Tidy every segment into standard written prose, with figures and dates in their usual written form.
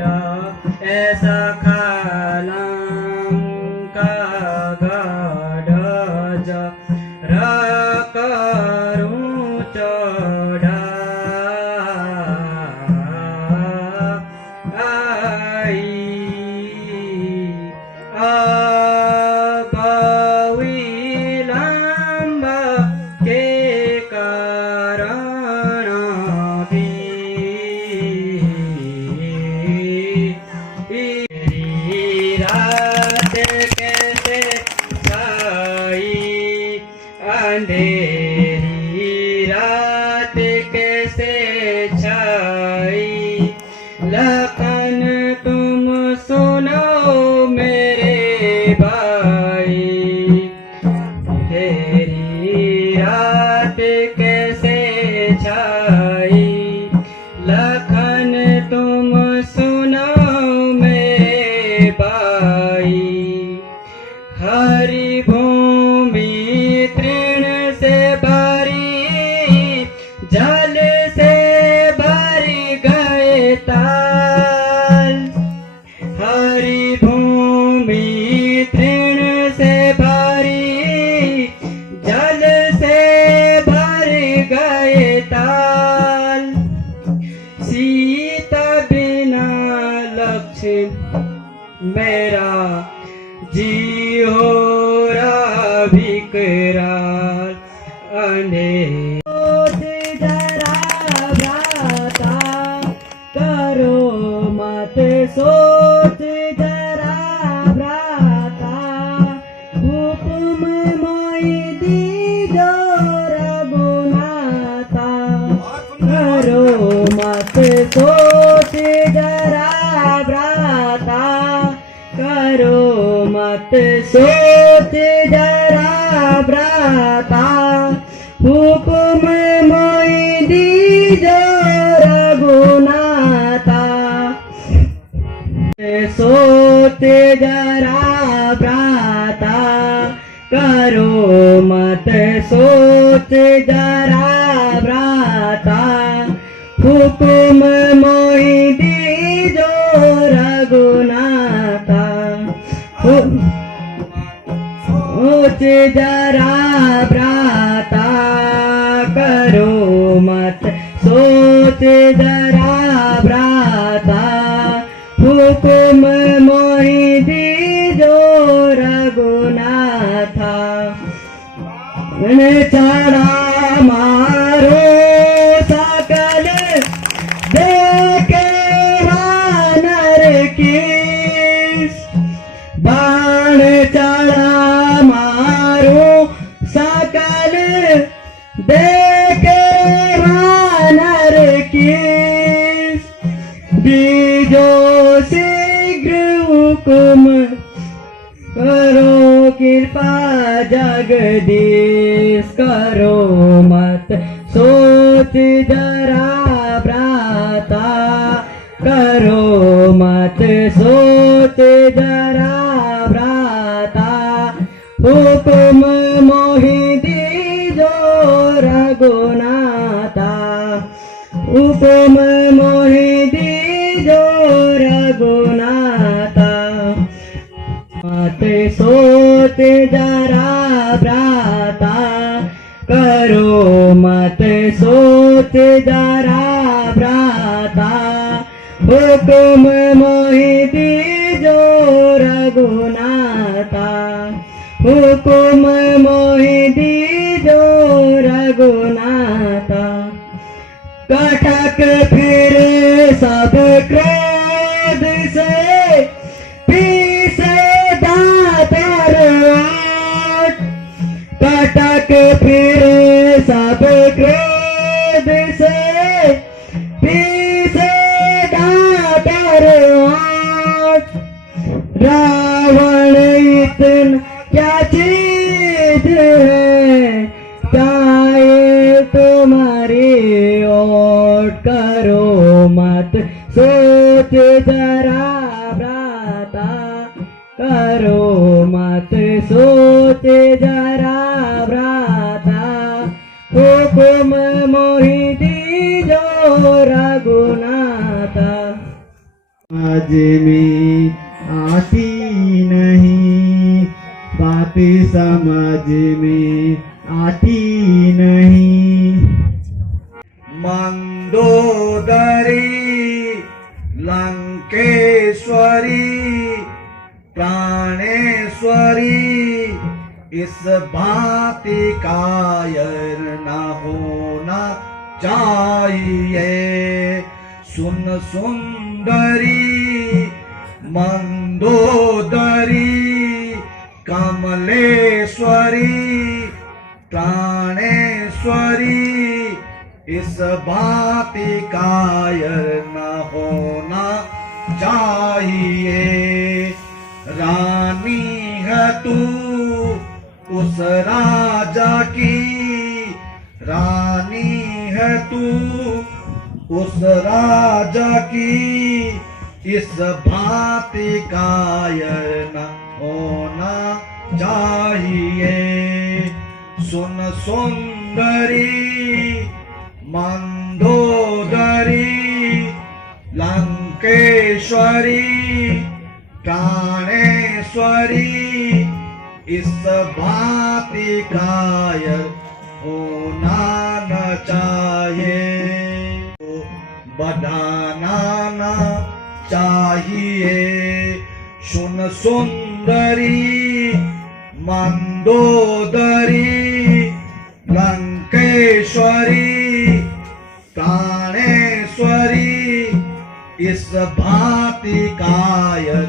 ऐसा खालम का गडज करूं चढ़ा आई विलंब के कारण भी रात कैसे छाई अंधेरी रात कैसे छाई लखन तुम सुनो मेरे भाई अंधेरी रात कैसे छाई लखन तुम सुनो मेरे भाई हरि भूमि तृण से भरी जल से भरी गए ताल हरि भूमि तृण से भरी जल से भर गए ताल सीता बिना लक्ष्य मेरा जी हो रहा विकराल करो मत सोच जरा भ्राता हुकुम मोहि दीजो रघुनाथा करो मत सोच जरा भ्राता करो मत सोच जरा भ्राता हुकुम मोहि दीजो रघुनाथा सोच जरा भ्राता करो मत सोच जरा भ्राता हुकुम मोहि दीजो रघुनाथा सोच जरा भ्राता करो मत सोच जरा भ्राता हुकुम मोहि दीजो रघुनाथा चढ़ा मारो सकल देखे वानर कीस बाण चढ़ा मारो सकल देखे वानर कीस दीजो शीघ्र हुकुम करो कृपा जगदीश करो मत सोच जरा भ्राता करो मत सोच जरा भ्राता हुकुम मोहि दीजो रघुनाथा हुकुम मोहि दीजो रघुनाथा मत सोच जरा भ्राता करो मत सोच जरा भ्राता हुकुम मोहि दीजो रघुनाथा हुकुम मोहि दीजो रघुनाथा कटक फिर सब क्रोध से पीसे दातर कटक फिर सब क्रोध से पीसे दातर रावण इतना क्या चीज है चाहे तुम्हारी ओट करो मत सोच जरा भ्राता करो मत सोच जरा भ्राता हुकुम मोहि दीजो रघुनाथा समझ में आती नहीं, बात समझ में आती नहीं। मंदोदरी लंकेश्वरी प्राणेश्वरी, इस भांति कायर न होना चाहिए। सुन सुंदरी मंदोदरी कमलेश्वरी प्राणेश्वरी, इस भांति कायर न होना चाहिए। रानी है तू उस राजा की, रानी है तू उस राजा की, इस भांति कायर न होना चाहिए। सुन सुंदरी मंदोदरी लंकेश्वरी प्राणेश्वरी, इस भांति कायर होना न चाहिए। बढ़ाना न चाहिए। सुन सुंदरी मंदोदरी लंकेश्वरी प्राणेश्वरी, इस भांति कायर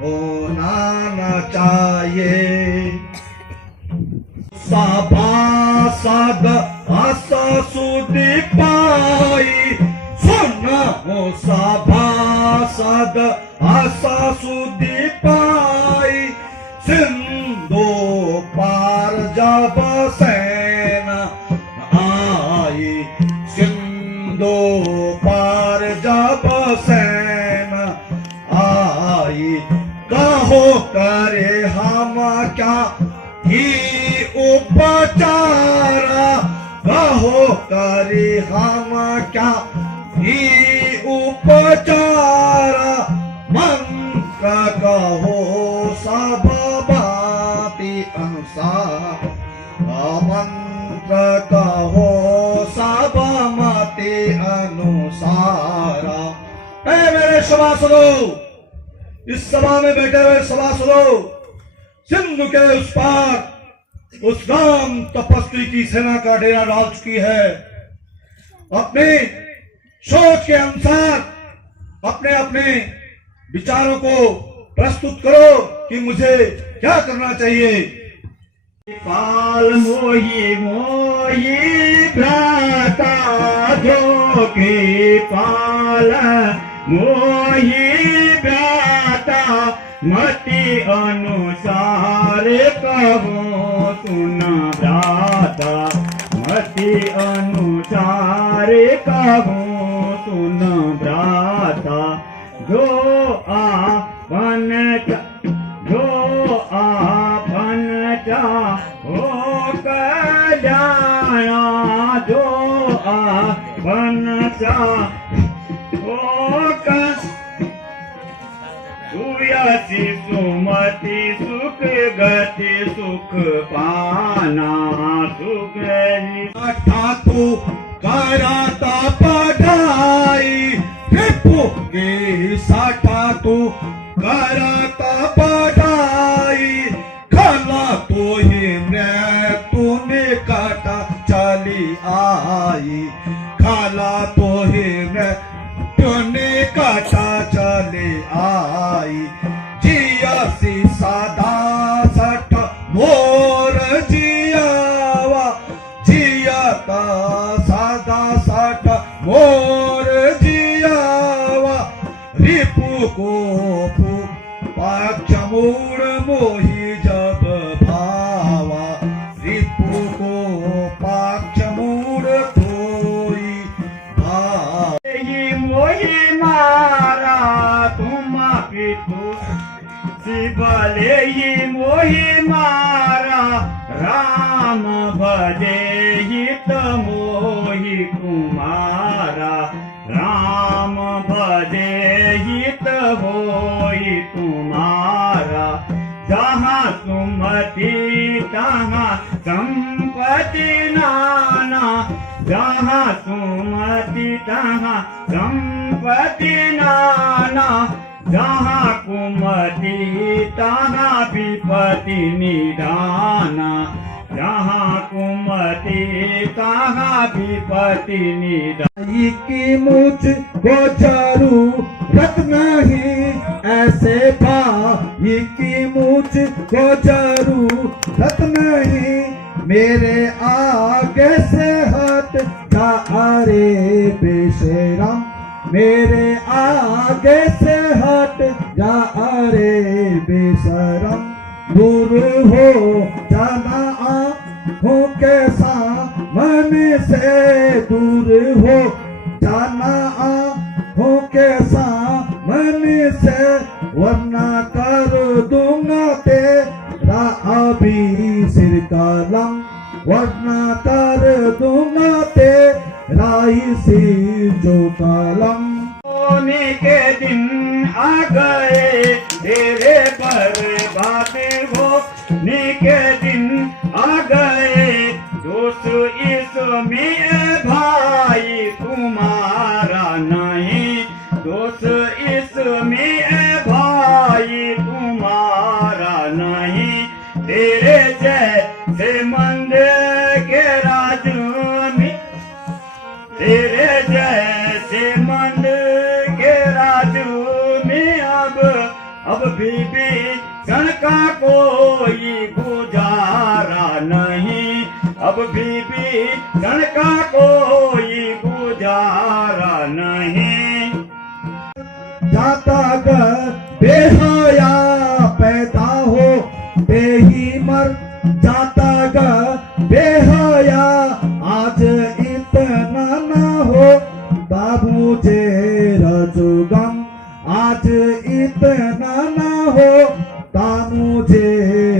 होना न चाहिए। सभासद असुदि पाई, सुन हो सभासद असुदि पाई, सिंधु पार जब सेना आई, सिंधु पार जब सेना आई, कहो करे हम क्या ही उपचारा, कहो करे हम क्या ही उपचारा, मंत्र कहो सब भांति अनुसार, मंत्र कहो सब मति अनुसारा। ऐ मेरे सभासदों, इस सभा में बैठे हुए सभासदों, सिंधु के उस पार उस राम तपस्वी की सेना का डेरा डाल चुकी है। अपने सोच के अनुसार अपने अपने विचारों को प्रस्तुत करो कि मुझे क्या करना चाहिए। पाल मोही मोही भ्राता जो के पाल मोही भ्राता, मति अनुसार कहो सुन भ्राता, मति अनुसार कहो सुन भ्राता। जो आपन हो कल्याणा, जो आपन हो सुयति सुमति सुख गति सुख पाना, सुख ठाकु कराता पढ़ाई, रिपु के साठा तू कराता पढ़ाई, खला तो ही मृत्यु निकटा चली आई, खला तो ही मृत्यु निकटा चली आई। जिया सी सादा सठ मोर जियावा, जियाता सादा सठ मोर जियावा, रिपु को पाक्ष मूर मोही जब भावा, रिपु को पाक्ष मूर कोई भाव। ही मोही मारा तुम पितु शिवले, ही मोही मारा राम भजे हित मोही कुमारा, राम भजे हित तुम्हारा। जहाँ सुमति तहाँ संपत्ति नाना, जहाँ सुमति तहाँ संपत्ति नाना, जहाँ कुमति तहाँ विपत्ति निधाना, जहाँ कुमति तहाँ विपत्ति निधाना। की मुझको जरूरत नहीं ऐसे भाई की मुझको जरूरत नहीं, मेरे आगे से हट जा रे बेशरम, मेरे आगे से हट जा रे बेशरम। दूर हो जाना आँखों के सामने से, दूर हो जाना आँखों के सामने से, वरना कर दूंगा तेरा अभी सिर कलम, वरना कर दूंगा तेरा इसी जो कलम। होने के दिन आ गए तेरे बर्बाद होने के दिन आ गए, दोस्त इसमें भाई तुम्हारा नहीं, दोस्त इसमें भाई तुम्हारा नहीं। तेरे जैसे मंद के राजू में, तेरे जैसे मंद के राजू में अब भी का कोई गुजारा नहीं, अब भी का कोई गुजारा नहीं। जाता गर बेहया पैदा हो ही मर जाता गर बेहया, आज इतना ना हो तब मुझे रजुगम, आज इतना ना हो तब मुझे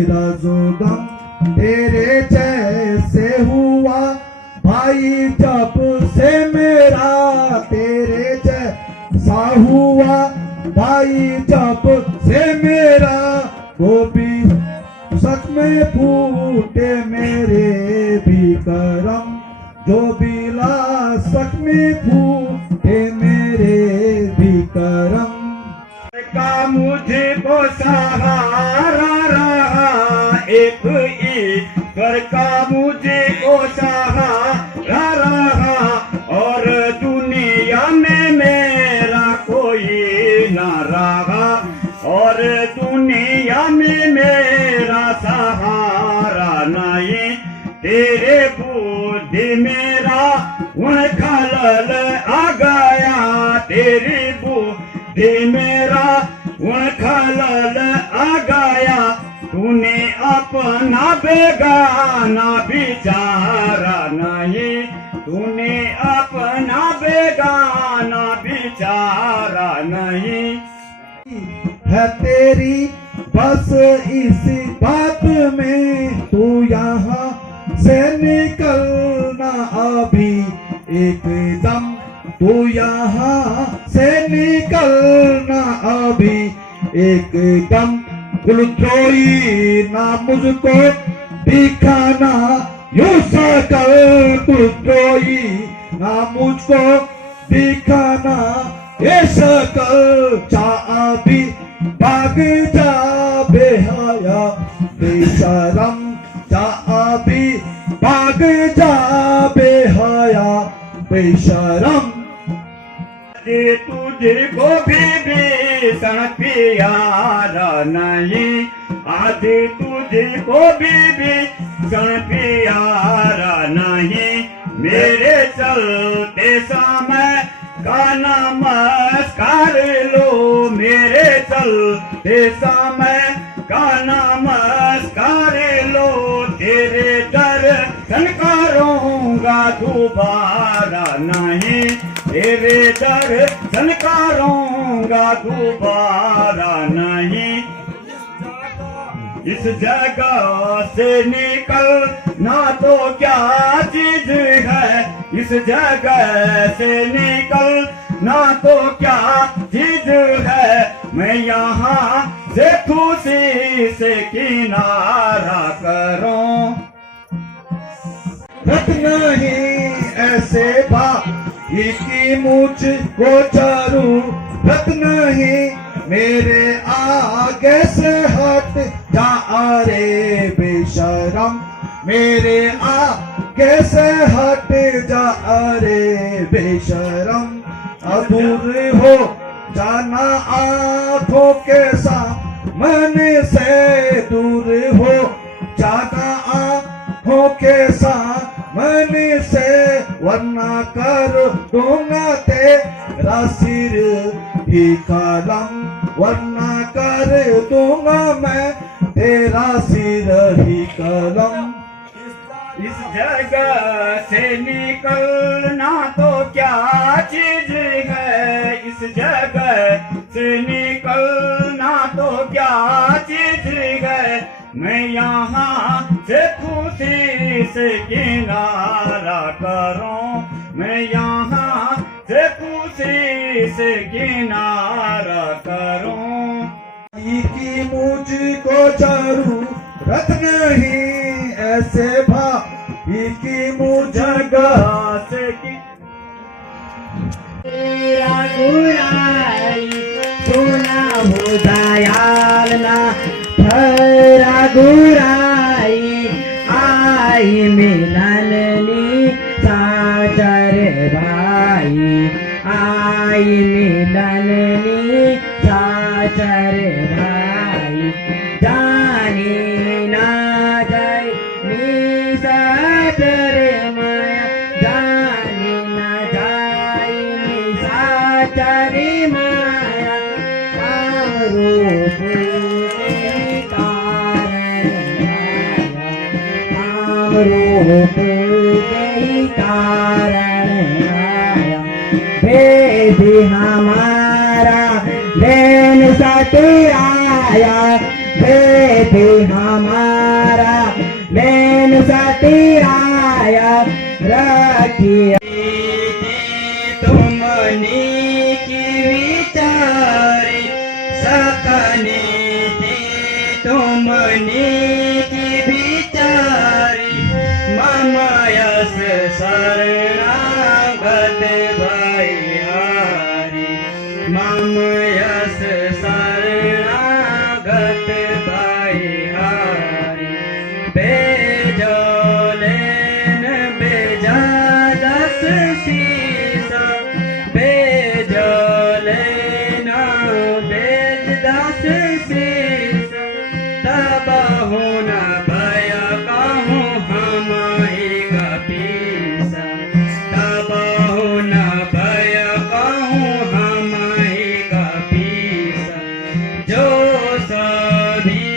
रजुगम। तेरे जैसे हुआ भाई जब से मेरा, तेरे जैसा हुआ भाई जब से मेरा, वो भी सच में फूटे मेरे भी करम, जो भी ला सच में फूटे मेरे भी करम। का मुझको सहारा रहा एक ईश्वर का मुझको सहारा रहा, और दुनिया में मेरा कोई ना रहा, और दुनिया में मेरा सहारा नहीं। तेरे बुद्धि मेरा उन खलल आ गया, तेरी बुद्धि मेरा उन खलल आ गया, तूने अपना बेगाना बिचारा नहीं, तूने अपना बेगाना बिचारा नहीं। है तेरी बस इसी बात में, तू यहाँ से निकलना अभी एकदम, तू यहाँ से निकलना अभी एकदम। कुलद्रोही ना मुझको दिखाना यूं सकल, कुलद्रोही ना मुझको दिखाना ये सकल। चाह भी भाग जा बेहया बेशरम, चाह भी भाग जा बेहया बेशरम। तुझको भी भीषण प्यारा नहीं, आज तुझको भी भीषण प्यारा नहीं। मेरे चलते समय का नमस्कार लो, मेरे चलते समय का नमस्कार लो। तेरे दर्शन करूंगा दोबारा नहीं, तेरे दर्शन करूंगा दोबारा नहीं। इस जगह से निकलना तो क्या चीज है, इस जगह से निकलना तो क्या चीज है। मैं यहाँ से खुशी से किनारा करूं। रत नहीं ऐसे भाई की मुझको जरूरत नहीं, मेरे आगे से हट जा रे बेशरम, मेरे आगे से हट जा रे बेशरम। दूर हो जाना आंखों के सामने से, दूर हो जाना आंखों के सामने से, वरना कर दूंगा तेरा सिर भी कलम, वरना कर दूंगा मैं तेरा सिर ही कलम। इस जगह से निकलना तो क्या चीज है, इस जगह से निकलना तो क्या चीज है। मैं यहाँ से खुशी से किनारा करूं, मैं यहाँ से खुशी से किनारा करूं। की मुझको जरूरत नहीं ऐसे भाई की मुझको से की तेरा गुराई सुना हो दयाल ना तेरा गुराई आई मिलननी साचर भाई, आई मिलननी साचर भाई। जानी ना जाय नी साचर माया, जानी ना जाय नी साचर माया। रूप के कारण आया, रूप के कारण आया। भेद हमारा देन सतिराया, भेद हमारा देन सतिराया। रखिए तुमने की विचारी, सकने तुमने की विचारी। ममयस शरणागत भैयारी, ममयस शरणागत भैयारी। बेजोलेन बेजा दस शीस, बेजोलेन बेज दस शीस। तब होना भय कहूँ हम ही गपीस, तब होना भय कहूँ हम ही गपीस। जो सभी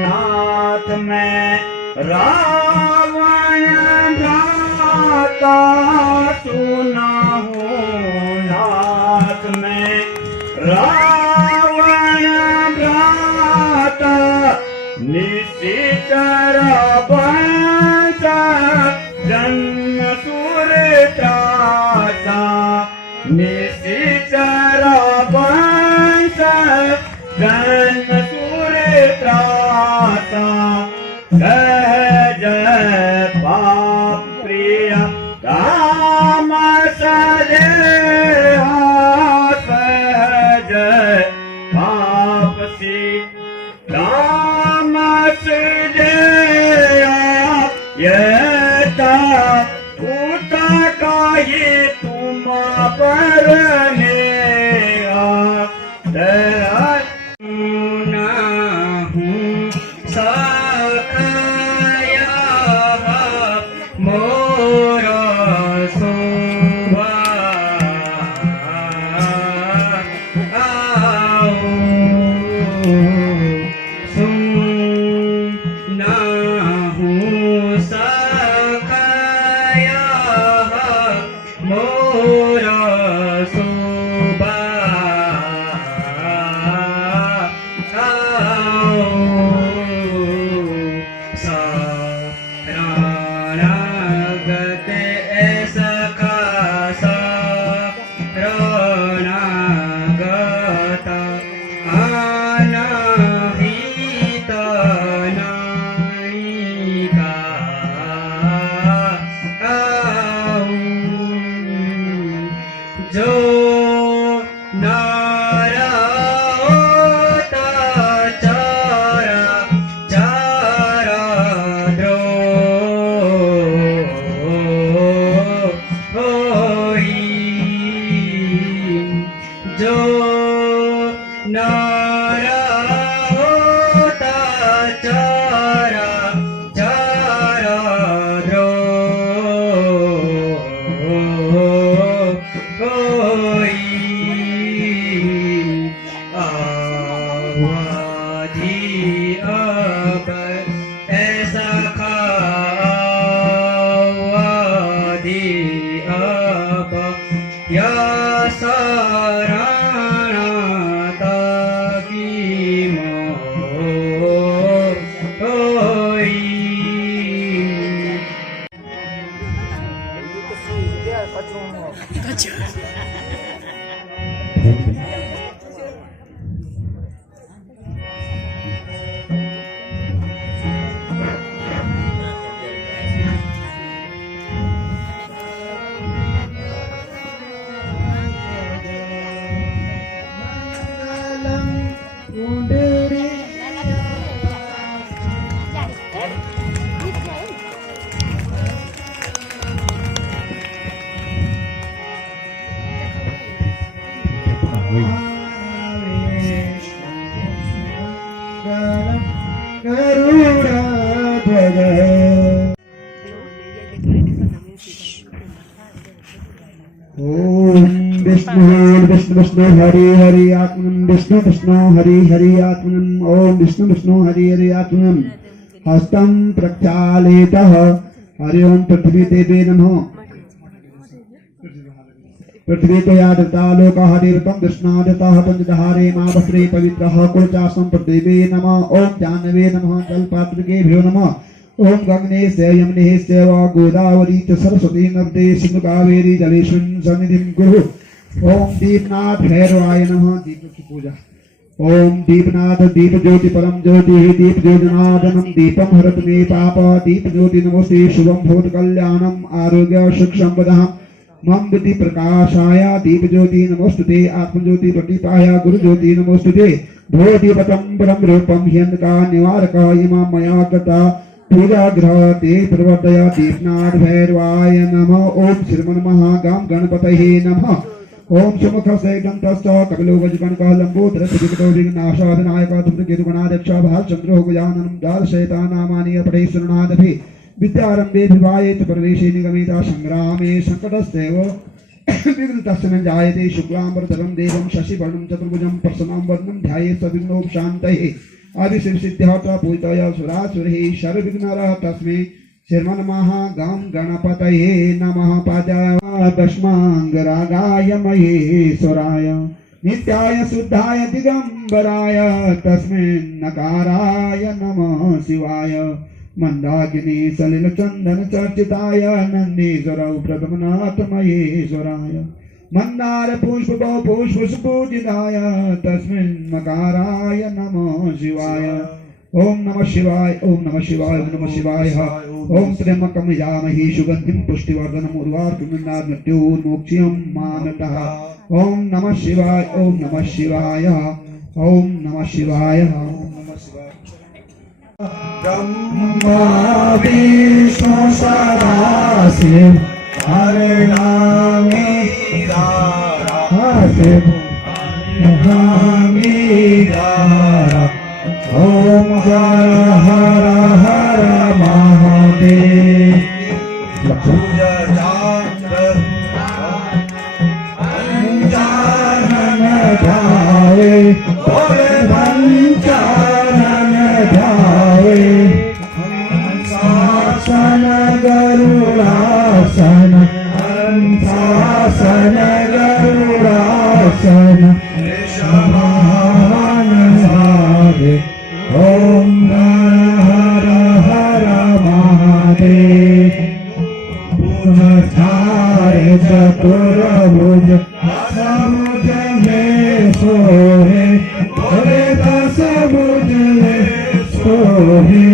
नाथ में रावण भ्राता सुना हूँ, नाथ में रावण भ्राता। निशिचर वंश जन्म सुर त्रासा, निशिचर वंश जन्म सुर त्रासा। सहज पाप प्रिय काम सजे, सहज पाप सी राम सजे। यता उता काही तुम पर नारा होता चारा चारा कोई आवाजी अब ऐसा खावादी अब या साराना ताकी मोई विष्णु हरि हरि आत्मन विष्णु विष्णु हरि हरि आत्मन ओम विष्णु विष्णु हरि हरि आत्मन हस्तं प्रक्षालितः हरि ओम पृथ्वी देवे नमः पृथ्वी तया दत्ता लोक हरिर्तं विष्णादतः पंचधारे मा वस्त्रे पवित्रः कुलचासं पृथ्वी नमः ओम जानवे नमः जलपात्रिकेभ्यो नमः ओम गगने से यमुने से वा गोदावरी च सरस्वती नर्मदे सिंधु कावेरी जलेस्मिन् सन्निधिं कुरु ओम दीपनाथ भैरवाय नमः दीप की पूजा ओम दीपनाथ दीप ज्योति परम ज्योति दीप ज्योतिनादनम दीपम हरत मे पाप दीप ज्योति नमोस्ते शुभम भूत कल्याणम आरोग्य सुख संपदा मम बुद्धि प्रकाशाय दीप ज्योति नमोस्तुते आत्म ज्योति प्रदीपाय गुरु ज्योति नमोस्तुते भूदीपतम परम रूपम ह्यंधका निवारक इमा मया कृता पूजा ग्रह ते प्रवर्तय दीपनाथ भैरवाय नमः ओम श्रीमन महागम गणपतये नमः ओम सुमुख से दंतस्थ कपिलो वज्रकणकः लंबोदर सुजितो विघ्नाशाधिनायक धूम्रकेतुगणाध्यक्ष भालचंद्रो गजाननं द्वादशैतानामानि अपठेश्वरनादभि विद्यारंभे विवाहे च प्रवेशे निगमिता संग्रामे संकटस्यैव विघ्नतस्य जायते शुक्लांबरधरं देवं शशिवर्णं चतुर्भुजं प्रसन्नं वदनं ध्यायेत् सविघ्नोपशान्तये आदिशिवसिद्ध्यर्थ पूजितय सुरासुरैः सर्वविघ्नहरः तस्मै श्रीमन्मः गं गणपतये नमः पादाय दशमांगरागाय महेश्वराय नित्याय शुद्धाय दिगंबराय तस्मै नकाराय नमः शिवाय मंदाकिनी सलिल चंदन चर्चिताय नंदीश्वरौ प्रथमनाथ महेश्वराय मंदार पुष्प बहु पुष्प सुपूजिताय तस्मै नकाराय नमः शिवाय ओम नमः शिवाय ओम नमः शिवाय ओम नमः शिवाय ओम त्र्यंबकं यजामहे सुगंधिं पुष्टिवर्धनम् उर्वारुकमिन्नाद मृत्योर्मोक्ष्यं मामतः ओम नमः शिवाय ओम नमः शिवाय ओम नमः शिवाय ओम नमः शिवाय ब्रह्मा विष्णु सदाशिव हरिनामीदारा महामीदारा ओम हर हर हर महादेव ध्यावे पंचानन ध्यावे हंसासन गरुड़ासन हंसासन गरुड़ासन ऋषभान भावे ओम हर हर महादेव पूर्णधारे चतुर्भुज समुज में सोहे भोले दस भुज में सोहे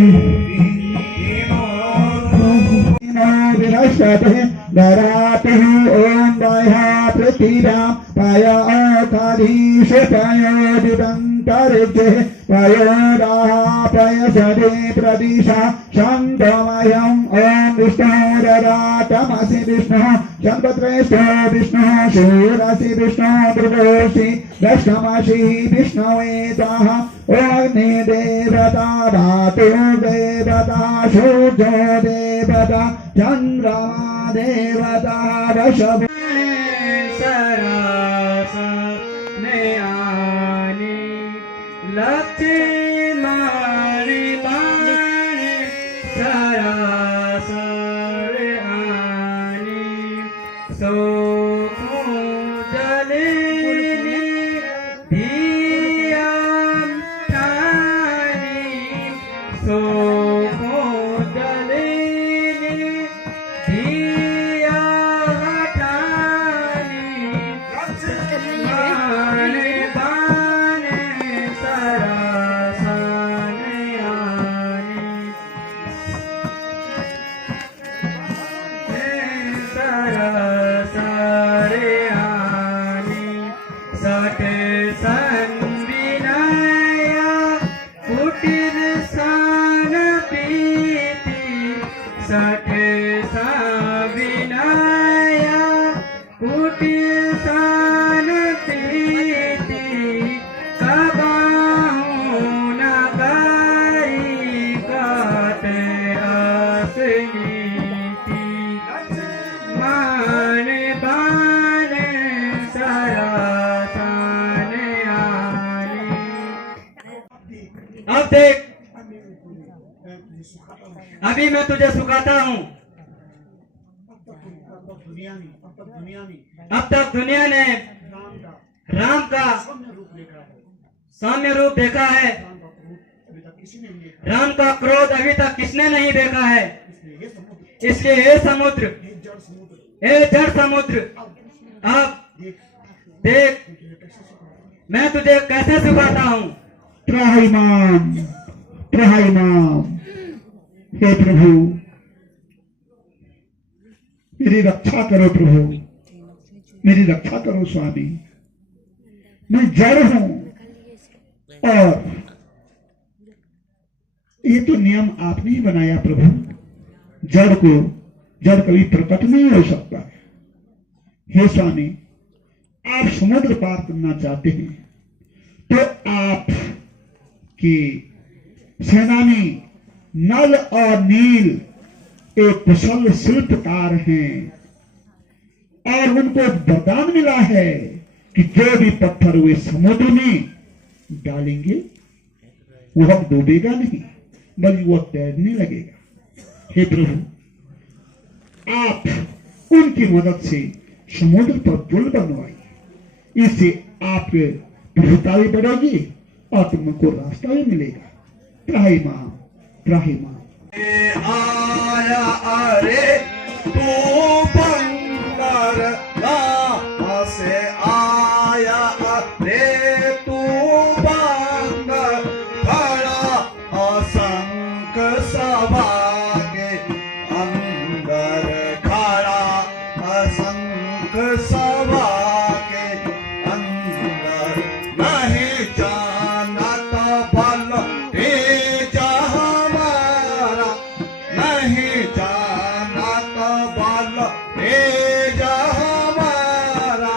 विनश्यते डराते ओम दया पृथिव्यां पाया काधीश पायोदितं अंतरिक्षे पयोदापयसदे प्रदिशा शान्तमयम् ॐ विष्णुररातमसि विष्णुः शम्भत्रेष्ठो विष्णुः शूरसि विष्णुः दुर्गोषि दशमसि विष्णवे त्वः अग्निदेवता धातुर्देवता सूर्यो देवता चन्द्रमा देवता वशव सरासा नयानी लक्ष्मी मारी बाणी सरासा आनी सोखो जलेनी धियाम ठानी सोखो जलेनी धिया ठानी बाणे बाणे सरासा नयानी सरासा आनी सट संविनया कुटिल सान पीति सट संविनया कुटिल सान पीति कबाहु नगारी काटे असनीति माने बाने सरासाने आनी। अब देख, अभी मैं तुझे सुखाता हूँ। अब तक दुनिया ने राम का सौम्य रूप देखा है। राम का क्रोध अभी तक किसने नहीं देखा है। इसलिए हे समुद्र, हे जड़ समुद्र, अब देख मैं तुझे कैसे सुखाता हूँ। त्राहिमाम त्राहिमाम, हे प्रभु मेरी रक्षा करो प्रभु, मेरी रक्षा करो स्वामी। मैं जड़ हूं और ये तो नियम आपने ही बनाया प्रभु। जड़ कभी प्रकट नहीं हो सकता। हे स्वामी, आप समुद्र पार करना चाहते हैं तो आप के सेनानी नल और नील एक कुशल शिल्पकार हैं और उनको वरदान मिला है कि जो भी पत्थर वे समुद्र में डालेंगे वो हम डूबेगा नहीं बल्कि वो तैरने लगेगा। हे प्रभु, आप उनकी मदद से समुद्र पर पुल बनवाइए, इससे आपके प्रभुता भी बढ़ेगी और तुमको रास्ता भी मिलेगा। त्राहिमाम त्राहिमाम। आया अरे तू बंदर कहाँ से आया अरे तू बंदर खड़ा असंख सभा के अंदर खड़ा असंख सभा के अंदर नहीं जानत बल तेज हमारा नहीं जानत बल तेज हमारा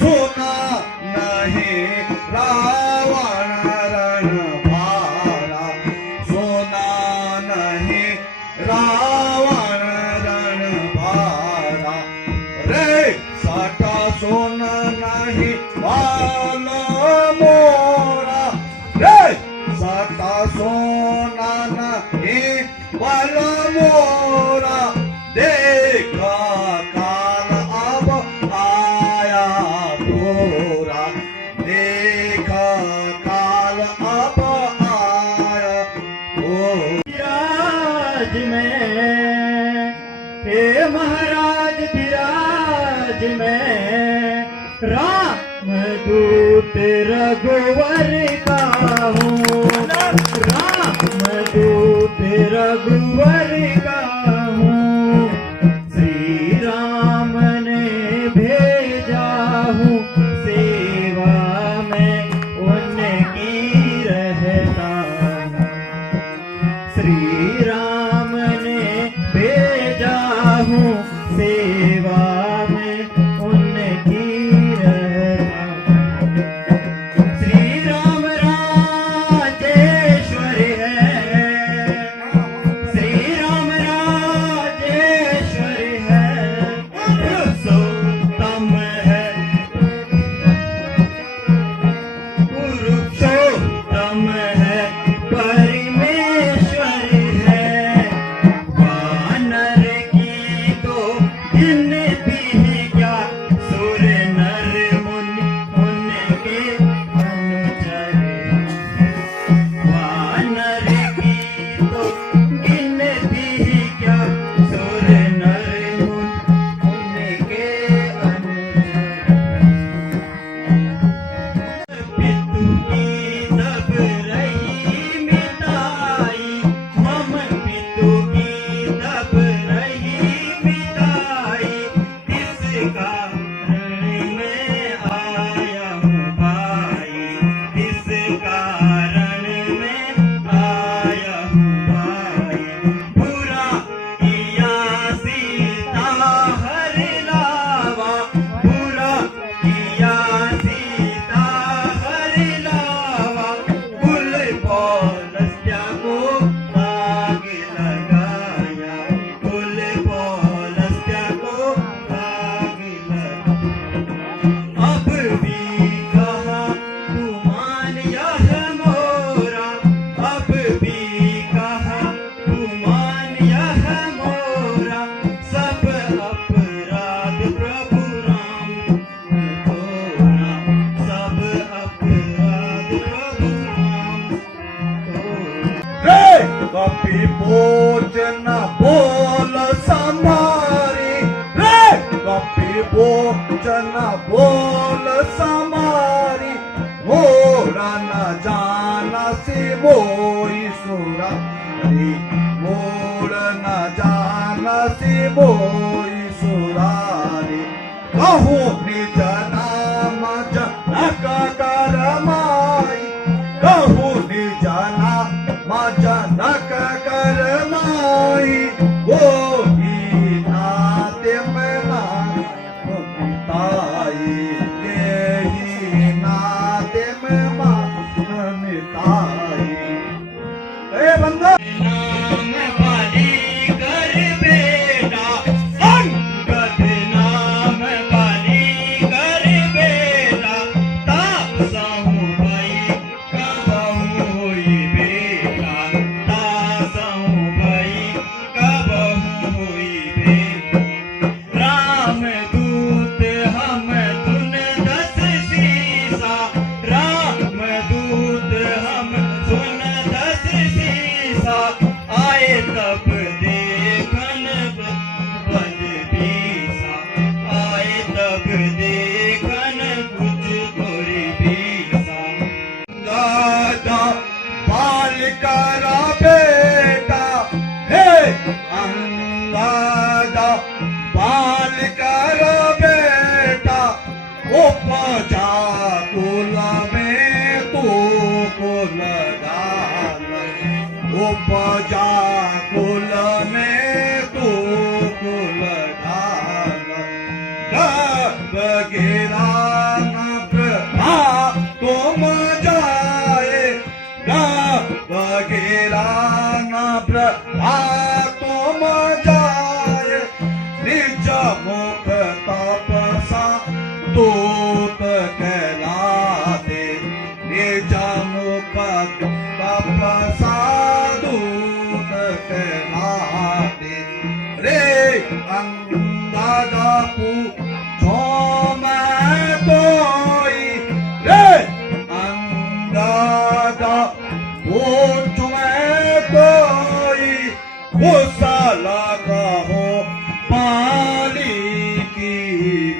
सुना नहीं रावण रण भारा सुना नहीं रावण रण भारा रे साटा सुन नहीं बाल मोरा रे साटा सोना नहीं बाल मोरा देखा काल अब आया पूरा देखा काल अब आया विराज में हे महाराज विराज में राम दूत रघुवर का हूँ राम दूत रघुवर का हूँ श्री राम ने भेजा हूँ सेवा में उनकी कभी बोझ न बोल समारी रे, कभी बोझ न बोल समारी, मोरा न जाना से मोई सुरारी, मोर न जाना से मोई सुरारी, कहूँ निज नाम जनक कर माई, कहूँ निज नाम जनक कर माई, वो ही नाते में नाम मिताई, यही नाते में मान मिताई। ए बंदा नाम वाली कर बेटा, संगत नाम वाली कर बेटा, ताप सहु भई कबहु होई बेटा, ताप सहु भई कबहु होई बेटा। राम दूत हम तुन दस सीसा, राम दूत हम सुन दस सीसा, आए तब देखन बद बीसा, आए तब देखन कुछ थोड़ी बीसा। दादा बाल करा बेटा, हे अंदाजा बाल करा बेटा, उपजा कुल में तू कुल डाल, उपजा कुल में तू कुल डाल, जब गिरा न प्रभा तुम जाए, जब गिरा न प्रभा तुम जाए, निज मुख तपसा दूत कहलाते, निज मुख तपसा दूत कहलाते, रे अंदाजा पूछो मैं कोई, रे अंदाजा पूछो मैं कोई, गुस्सा लगा हो पाली की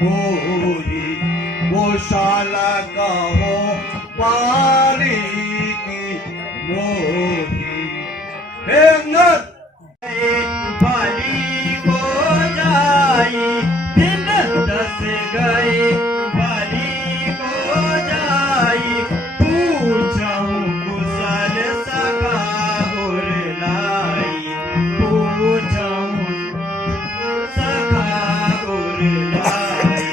गोरी, गुस्सा लगा हो पाली की गोरी। हे अंगद बाली को जाई, दिन 10 गए बाली को जाई, पूछहु कुशल सखा होर लाई, पूछहु सखा होर लाई।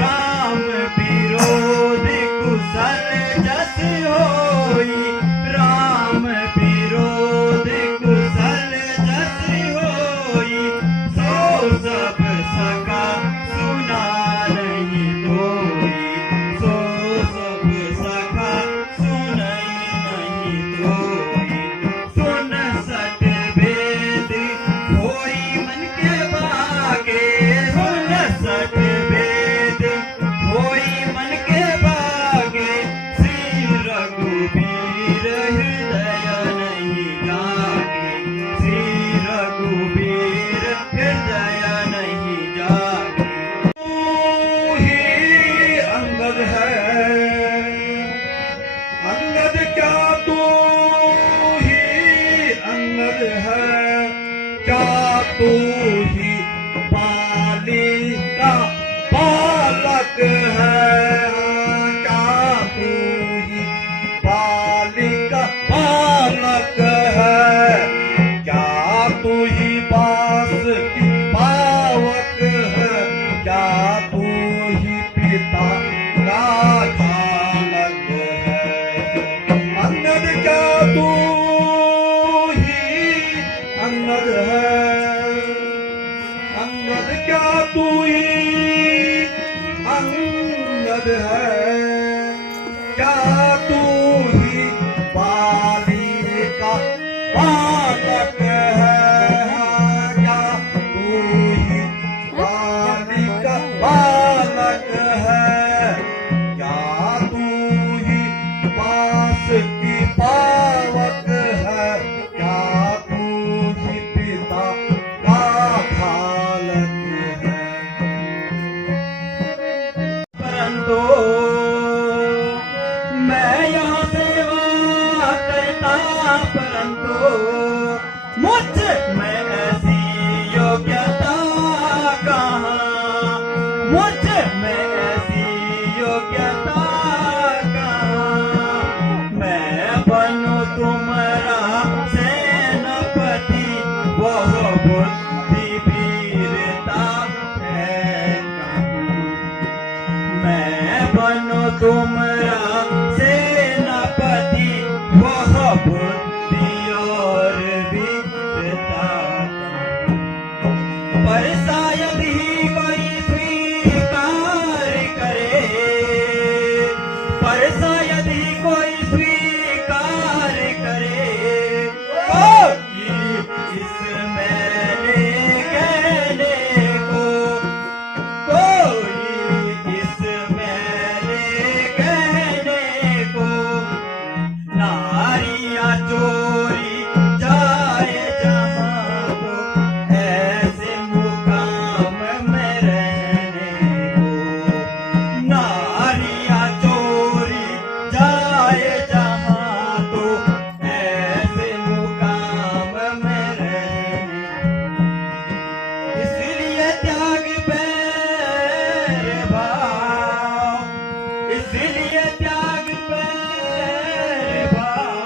राम विरोध कुशल जस होई, राम विरोध कुशल जस होई, सो सब सखा सुना नहीं कोई, सो सब सखा सुनई नहीं कोई। सुन सत वेद होई मन के बागे, सुन सत वेद होई मन के बागे, श्री रघुबीर हृदय नहीं जागे, श्री रघुबीर हृदय नहीं जागे। तू ही अंगद है, अंगद क्या तू ही अंगद है, क्या तू ही बाली का बालक है, क्या तू ही बाली का बालक है, क्या तू ही बास की पावक है, क्या तू ही पिता का चालक है। अंगद क्या तू ही अंगद है, अंगद क्या तू ही अंगद है, क्या तू ही बाली का बालक है, क्या तू ही बाली का बालक है, क्या तू ही पास की पावक है, क्या तू परंतु मुझ में ऐसी योग्यता कहाँ, मुझ में ऐसी योग्यता कहाँ। मैं बनूं तुम्हारा सेनापति, वह बुद्धि वीरता है कहाँ। मैं बनूं तुम्हारा सेनापति, वह बुद्धि और वीरता कहाँ। पर शायद ही कोई स्वीकार करे, पर शायद ही कोई स्वीकार करे, कोई इस मैंने कहने को, कोई इस मैंने कहने को। नारियां चोरी जाए जहाँ तो, ऐसे मुकाम में रहने को। नारियां चोरी जाए जहाँ तो, ऐसे मुकाम में रहने को। इसलिए त्याग बैर भाव, इसलिए त्याग बैर भाव,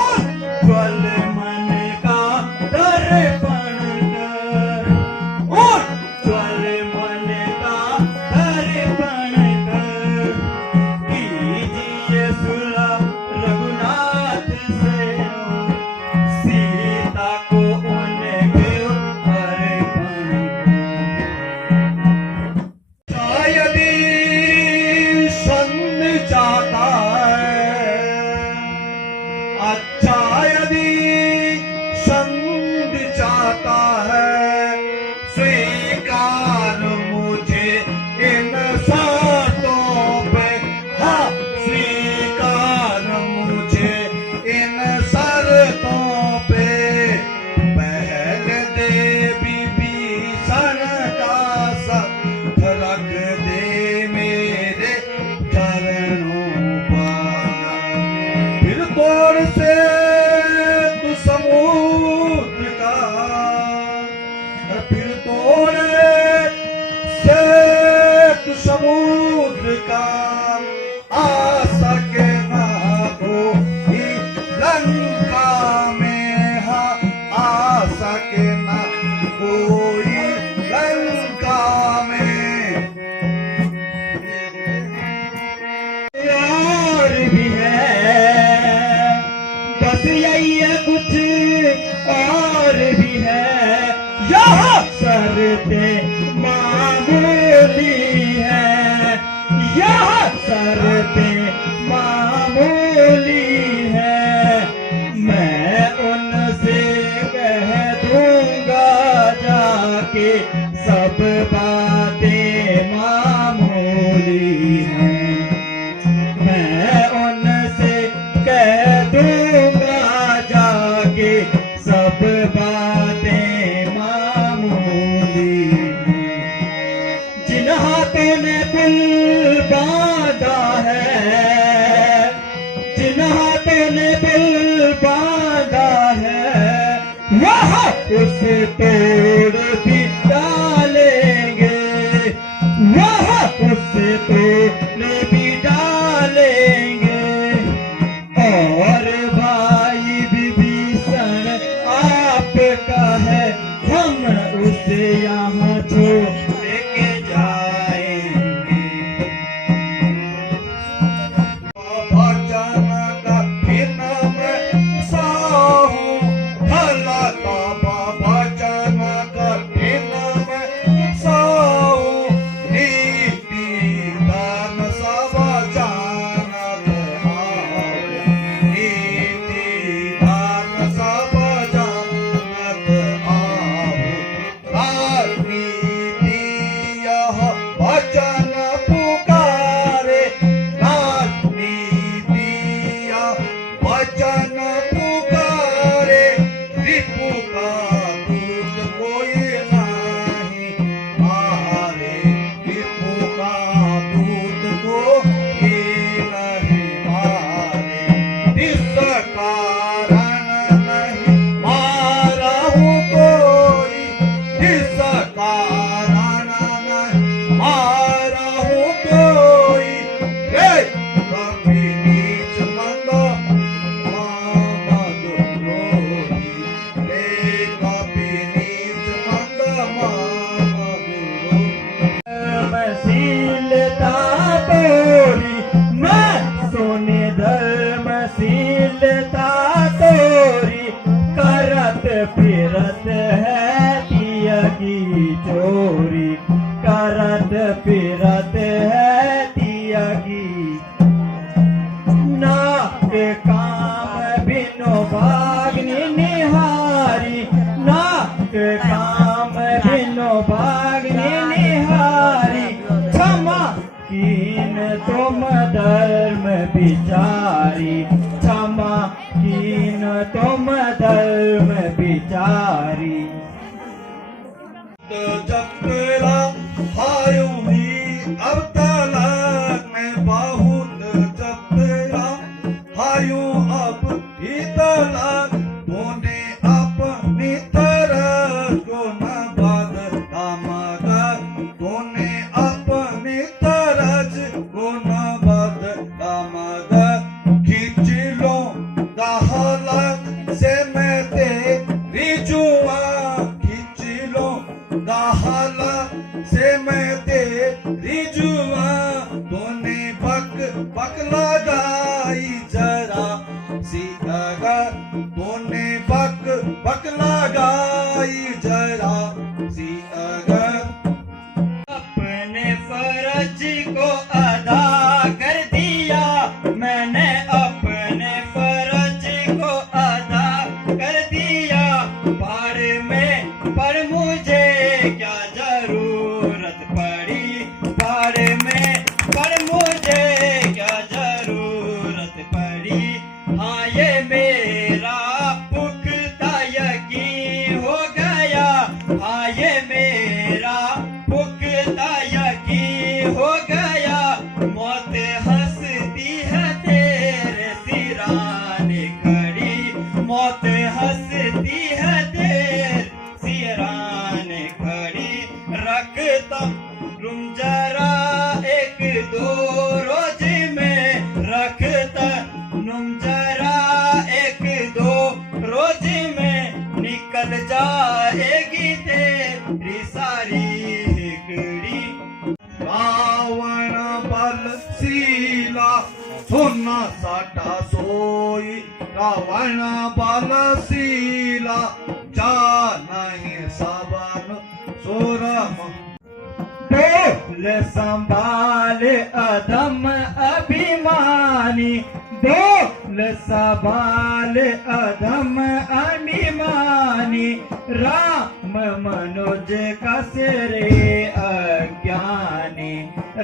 उज्ज्वल मन का दर्पण कर, उज्ज्वल मन का दर्पण कर। कीजिए सुलभ रघुनाथ से, सीता को उनके अर्पण कर। यदि संग चाहता है, अच्छा यदि संग चाहता है, स्वीकार मुझे इन शर्तों पे, हाँ स्वीकार मुझे इन शर्तों पे। पहले दे विभीषण का संग रख दे मेरे चरणों पर। फिर तोड़ से तू समुद्र का, फिर तोड़ से तू समुद्र का। आ सके ना कोई लंका में, हाँ आ सके ना कोई लंका में। और भी है बस यही है, कुछ और भी है। यह शर्ते मामूली है, यह शर्ते मामूली है। मैं उनसे कह दूंगा जाके, सब बातें मामूली हैं। मैं उनसे कह दूंगा जाके, सब बातें मामूली हैं। जिन हाथों ने दिल बांधा है, जिन हाथों ने दिल बांधा है, वह उसे तोड़ भी डालेंगे, वह उसे तोड़ भी डालेंगे। और भाई विभीषण आपका है, हम उसे यहाँ छोड़ के जाएंगे। भजन कठिन में साहू भला बाबा, भजन कठिन में साहू। नीति दान सब जानत आवे, नीति दान सब जानत आवे। राजनीति यह वचन पुकारे, राजनीति यह वचन पुकारे। रिपु का दूत कोई नहीं मारे, रिपु का दूत कोई नहीं मारे। इस कारण चलता तोरी करत फिरत है तिया की चोरी करत फिरत है तिया की ना के काम बिनो भागनी निहारी ना के काम बिनो भागनी निहारी क्षमा कीन तुम धर्म बिचारी क्षमा कीन तुम धर्म बिचारी तो जब तेरा हायूं ही अब तलक मैं बहुत जब तेरा हायूं अब ही तलक तूने अपनी तरह को न बदला मगर तूने अपनी तरज को न बदला मगर खींच लो दाहलक से मैं तेरी जुआ खींच लो दाहला से मैं तेरी जुआ तूने बक लगाई जरा सी अगर तूने बक लगाई जरा सी अगर अपने फर्ज को अदा कर दिया मैंने अपने फर्ज को अदा कर दिया पर मुझे क्या जरूरत पड़ी पर मुझे क्या जरूरत पड़ी हाँ ये मेरा पुख्ता यकीन हो गया हाँ ये मेरा पुख्ता यकीन हो गया मौत हंसती है तेरे सिराने खड़ी मौत हंसती है तेरे सिराने खड़ी रखता रुम जरा एक दो रोज में रखता नुम जरा एक दो रोज में निकल जाएगी तेरी सारी हिकड़ी रावण बलशीला सोना साटा सोई रावण बलशीला जा नहीं सबन सोरम बोल संभाल अधम अभिमानी बोल संभाल अधम अभिमानी राम मनोज कसरे अज्ञानी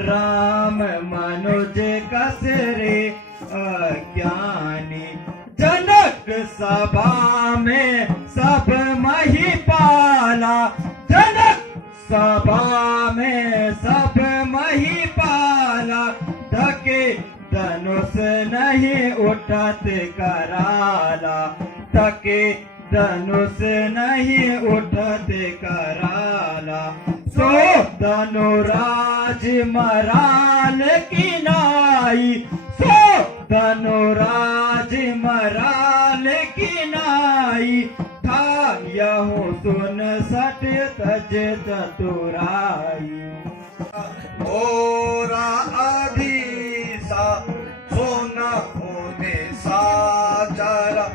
राम मनोज कसरे अज्ञानी जनक सभा में सब महिपाला जनक सभा में सब महिपाला धके धनुष नहीं उठत कराला धके धनुष नहीं उठत कराला सो धनुराज मराल की नाई सो धनुराज मराल की नाई था यहूं सुन सट तज चतुराई ओरा आधीसा सोना होने साजरा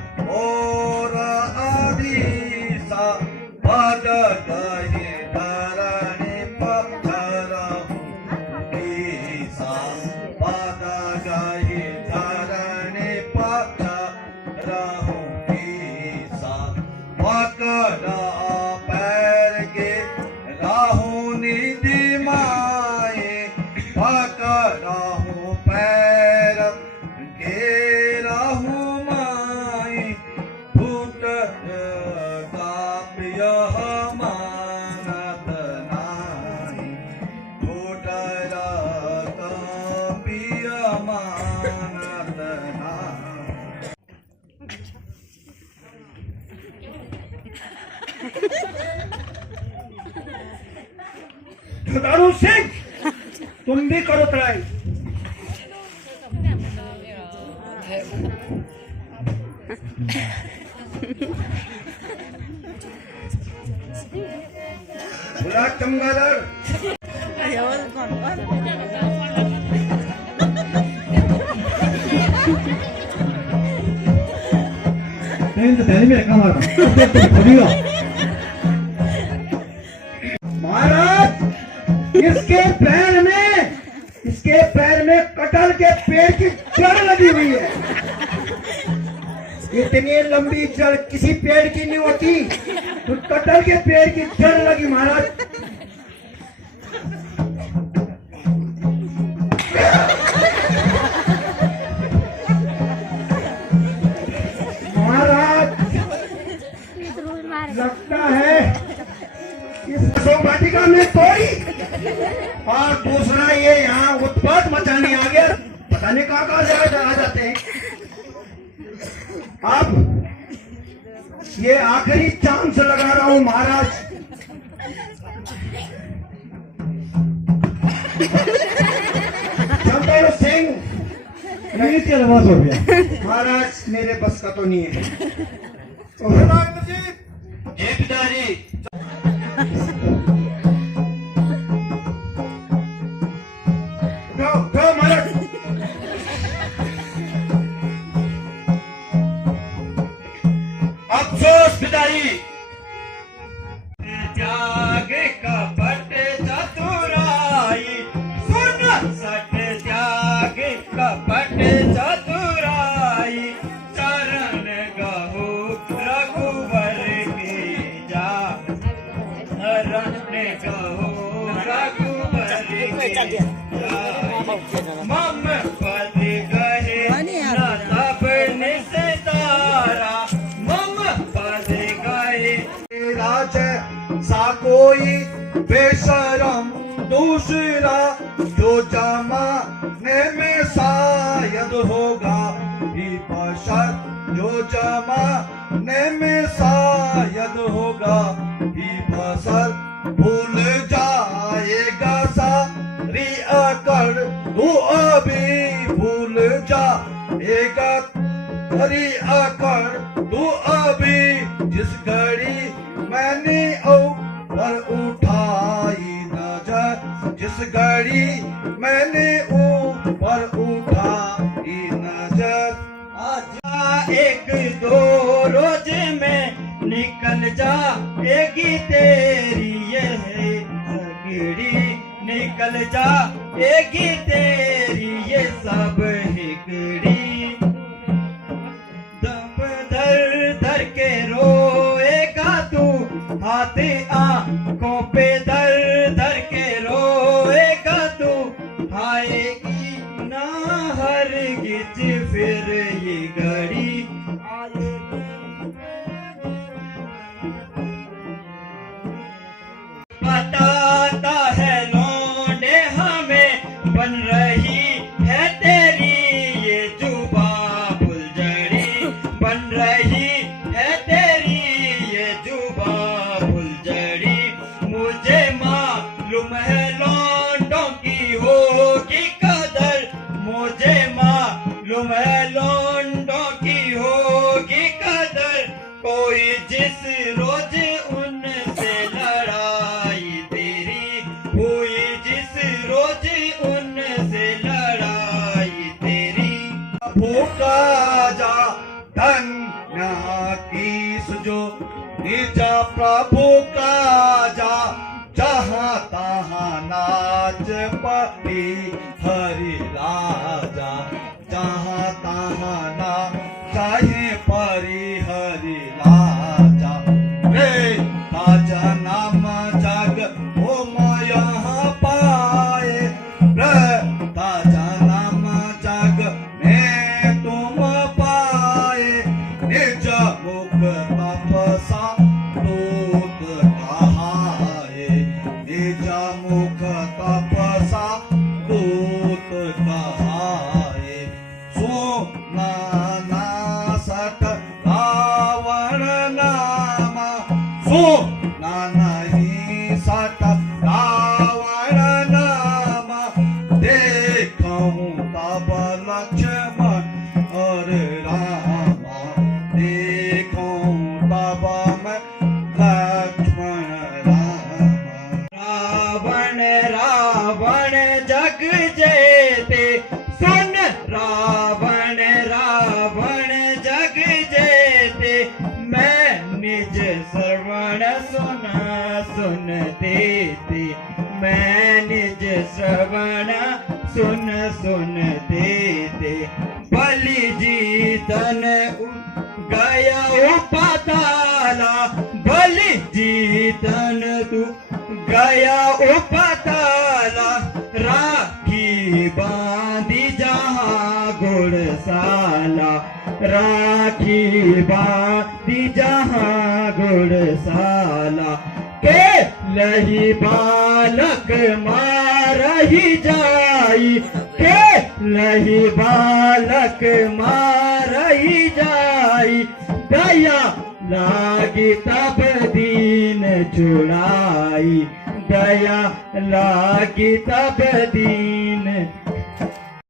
ओरा आधीसा पद गए धरणी पत्थर ईसा पद गए धरणी पत्थर ईसा पकड़ा पैर के राहु निधि माए पकड़ा हूँ पैर के राहु माए फूट काप्य मानत नाई फूट काप्य मानत नाई दारू सिंह तुम भी करो ट्राई बुला चमगादड़ नहीं तो पहले मेरे काम आता खड़ियो महाराज इसके पैर में कटहल के पेड़ की जड़ लगी हुई है। इतनी लंबी जड़ किसी पेड़ की नहीं होती, तो कटहल के पेड़ की जड़ लगी महाराज। महाराज लगता है इस वाटिका में कोई और दूसरा ये यहाँ उत्पात मचाने आ गया, पता नहीं कहाँ से आ जाते हैं। अब ये आखिरी चांस लगा रहा हूं महाराज। चंदन सिंह इसके आवाज हो गया महाराज, मेरे बस का तो नहीं है। जय पिताजी। उठाओ महाराज। अफसोस पिताजी। त्याग कपट चतुराई, सुन सट त्याग कपट चतुराई, चरण गहु रघुवर के जा, चरण गहु रघुवर के जा, मम पद गहे न तब निस्तारा, मम पद गहे राज सा कोई बेशरम दूसरा, जो जमाने में शायद होगा ही बशर, जो जमाने में शायद होगा ही बशर, भूल जाएगा सारी अकड़ तू अभी, भूल जाएगा सारी अकड़ तू अभी, जिस घड़ी मैंने ऊपर उठाई नजर, जिस घड़ी मैंने ऊपर उठाई नजर। आज एक दो रोज में निकल जाएगी तेरी ये सगड़ी, निकल जाएगी तेरी ये सब हिकड़ी, दम धर धर के रोएगा तू, हाथ आंखों पे धर धर के रोएगा तू, आएगी ना हरगिज फिर ये घड़ी, बताता है लौंडे हमें बन रही है तेरी ये जुबा फुलझड़ी, बन रही है तेरी ये जुबा फुलझड़ी, मुझे मालूम है लौंडों की होगी कदर, मुझे मालूम है लौंडों की होगी कदर, कोई जिस रोज उनसे लड़ाई तेरी हुई, जिस रोज उनसे लड़ाई तेरी, भूखा जा धन्य कीस जो निज प्रभु का जा, जहाँ तहाँ नाच पड़ी हरि राजा, जहाँ तहाँ नाच चाहे परी हरि राजा, रे राजा नाम जग ओम यहाँ पाए, रे राजा नाम जग में तुम पाए, निज मुख तपसा दूत कहाए, निज मुख तपसा दूत कहाए, सोना सट रावण नामा, सोना नहीं सट रावण नामा, देखूं तब लक्ष्मण और रामा, देखूं तब मैं लक्ष्मण रामा। रावण रावण जग जेते, सुन रावण रावण जग जेते, सुनते थे, मैं निज श्रवण सुन सुनते थे। बलि जीतन गया उपताला, बलि जीतन तू गया उपताला, राखी बांधी जहाँ घुड़साला, राखी बांधी जहाँ घुड़साला। के लही बालक मारही जाई, के लही बालक मारही जाई, दया लागी तब दीन छुड़ाई, दया लागी तब दीन